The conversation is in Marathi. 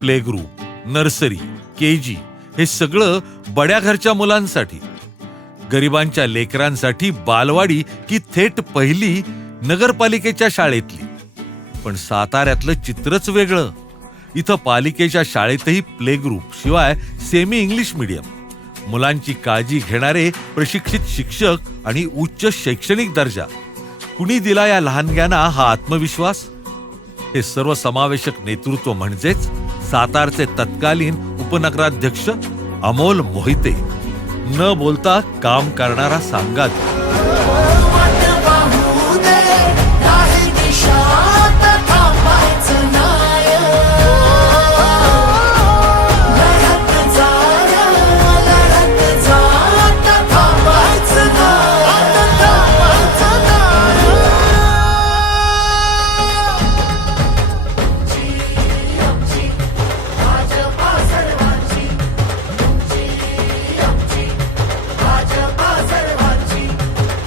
प्ले ग्रुप, नर्सरी, केजी हे सगळं बड्या घरच्या मुलांसाठी. गरिबांच्या लेकरांसाठी बालवाडी की थेट पहिली नगरपालिकेच्या शाळेतली. पण साताऱ्यातलं चित्रच वेगळं. इथं पालिकेच्या शाळेतही प्ले ग्रुप शिवाय सेमी इंग्लिश मीडियम, मुलांची काळजी घेणारे प्रशिक्षित शिक्षक आणि उच्च शैक्षणिक दर्जा. कुणी दिला या लहानग्यांना हा आत्मविश्वास? हे सर्वसमावेशक नेतृत्व म्हणजेच सातारचे तत्कालीन उपनगराध्यक्ष अमोल मोहिते. न बोलता काम करणारा सांगात.